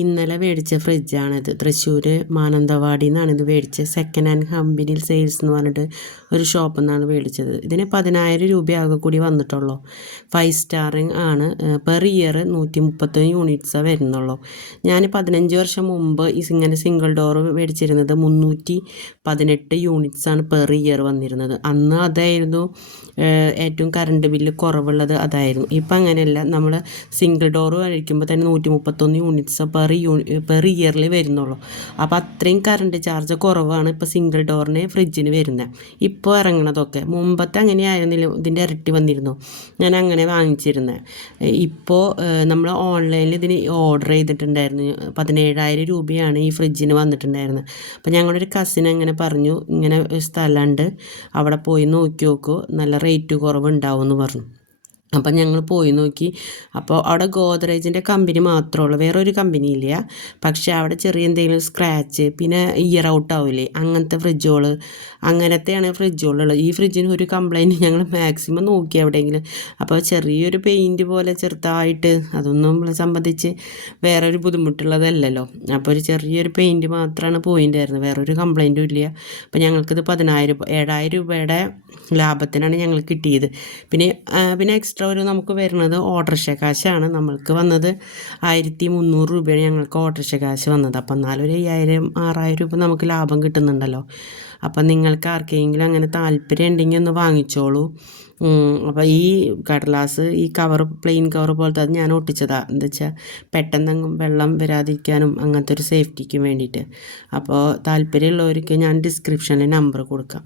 ഇന്നലെ മേടിച്ച ഫ്രിഡ്ജാണിത്. തൃശ്ശൂർ മാനന്തവാടിയിൽ നിന്നാണ് ഇത് മേടിച്ചത്. സെക്കൻഡ് ഹാൻഡ് കമ്പനിയിൽ സെയിൽസ് എന്ന് പറഞ്ഞിട്ട് ഒരു ഷോപ്പിൽ നിന്നാണ് മേടിച്ചത്. ഇതിന് 10,000 രൂപയാകെ കൂടി വന്നിട്ടുള്ളൂ. 5 സ്റ്റാറിങ് ആണ്. പെർ ഇയർ 131 യൂണിറ്റ്സാണ് വരുന്നുള്ളൂ. ഞാൻ 15 വർഷം മുമ്പ് ഇങ്ങനെ സിംഗിൾ ഡോർ മേടിച്ചിരുന്നത് 318 യൂണിറ്റ്സാണ് പെർ ഇയർ വന്നിരുന്നത്. അന്ന് അതായിരുന്നു ഏറ്റവും കറണ്ട് ബില്ല് കുറവുള്ളത് അതായിരുന്നു. ഇപ്പം അങ്ങനെയല്ല, നമ്മൾ സിംഗിൾ ഡോർ കഴിക്കുമ്പോൾ തന്നെ 131 യൂണിറ്റ്സ് പെർ ഇയറിൽ വരുന്നുള്ളൂ. അപ്പോൾ അത്രയും കറണ്ട് ചാർജ് കുറവാണ് ഇപ്പോൾ സിംഗിൾ ഡോറിന് ഫ്രിഡ്ജിന് വരുന്നത് ഇപ്പോൾ ഇറങ്ങണതൊക്കെ. മുമ്പത്തെ അങ്ങനെ ആയിരുന്നില്ല, ഇതിൻ്റെ ഇരട്ടി വന്നിരുന്നു. ഞാൻ അങ്ങനെ വാങ്ങിച്ചിരുന്നത്. ഇപ്പോൾ നമ്മൾ ഓൺലൈനിൽ ഇതിന് ഓർഡർ ചെയ്തിട്ടുണ്ടായിരുന്നു. 17,000 രൂപയാണ് ഈ ഫ്രിഡ്ജിന് വന്നിട്ടുണ്ടായിരുന്നത്. അപ്പോൾ ഞങ്ങളുടെ ഒരു കസിൻ അങ്ങനെ പറഞ്ഞു, ഇങ്ങനെ സ്ഥലമുണ്ട്, അവിടെ പോയി നോക്കി നോക്കൂ, നല്ല റേറ്റ് കുറവുണ്ടാവും എന്ന് പറഞ്ഞു. അപ്പം ഞങ്ങൾ പോയി നോക്കി. അപ്പോൾ അവിടെ ഗോദ്രേജിൻ്റെ കമ്പനി മാത്രമേ ഉള്ളൂ, വേറൊരു കമ്പനി ഇല്ല. പക്ഷേ അവിടെ ചെറിയ എന്തെങ്കിലും സ്ക്രാച്ച്, പിന്നെ ഇയർ ഔട്ട് ആവില്ലേ, അങ്ങനത്തെ ഫ്രിഡ്ജുകൾ, അങ്ങനത്തെയാണ് ഫ്രിഡ്ജുകളുള്ളത്. ഈ ഫ്രിഡ്ജിന് ഒരു കംപ്ലൈൻറ്റ് ഞങ്ങൾ മാക്സിമം നോക്കി എവിടെയെങ്കിലും. അപ്പോൾ ചെറിയൊരു പെയിൻറ്റ് പോലെ ചെറുതായിട്ട്, അതൊന്നും നമ്മളെ സംബന്ധിച്ച് വേറൊരു ബുദ്ധിമുട്ടുള്ളതല്ലല്ലോ. അപ്പോൾ ഒരു ചെറിയൊരു പെയിൻറ്റ് മാത്രമാണ് പോയിൻ്റായിരുന്നത്, വേറൊരു കംപ്ലൈൻറ്റും ഇല്ല. അപ്പോൾ ഞങ്ങൾക്കിത് 7,000 രൂപയുടെ ലാഭത്തിനാണ് ഞങ്ങൾക്ക് കിട്ടിയത്. പിന്നെ എക്സ്ട്രാ നമുക്ക് വരുന്നത് ഓട്ടോറിക്ഷ കാശാണ്. നമ്മൾക്ക് വന്നത് 1,300 രൂപയാണ് ഞങ്ങൾക്ക് ഓട്ടോറിക്ഷ കാശ് വന്നത്. അപ്പം എന്നാലും ഒരു 5,000-6,000 രൂപ നമുക്ക് ലാഭം കിട്ടുന്നുണ്ടല്ലോ. അപ്പം നിങ്ങൾക്ക് ആർക്കെങ്കിലും അങ്ങനെ താല്പര്യം ഉണ്ടെങ്കിൽ ഒന്ന് വാങ്ങിച്ചോളൂ. അപ്പോൾ ഈ കടലാസ്, ഈ കവർ, പ്ലെയിൻ കവർ പോലത്തെ അത് ഞാൻ ഒട്ടിച്ചതാണ്. എന്താ വെച്ചാൽ പെട്ടെന്നെങ്കിലും വെള്ളം വരാതിരിക്കാനും അങ്ങനത്തെ ഒരു സേഫ്റ്റിക്കും വേണ്ടിയിട്ട്. അപ്പോൾ താല്പര്യമുള്ളവർക്ക് ഞാൻ ഡിസ്ക്രിപ്ഷനിൽ നമ്പർ കൊടുക്കാം.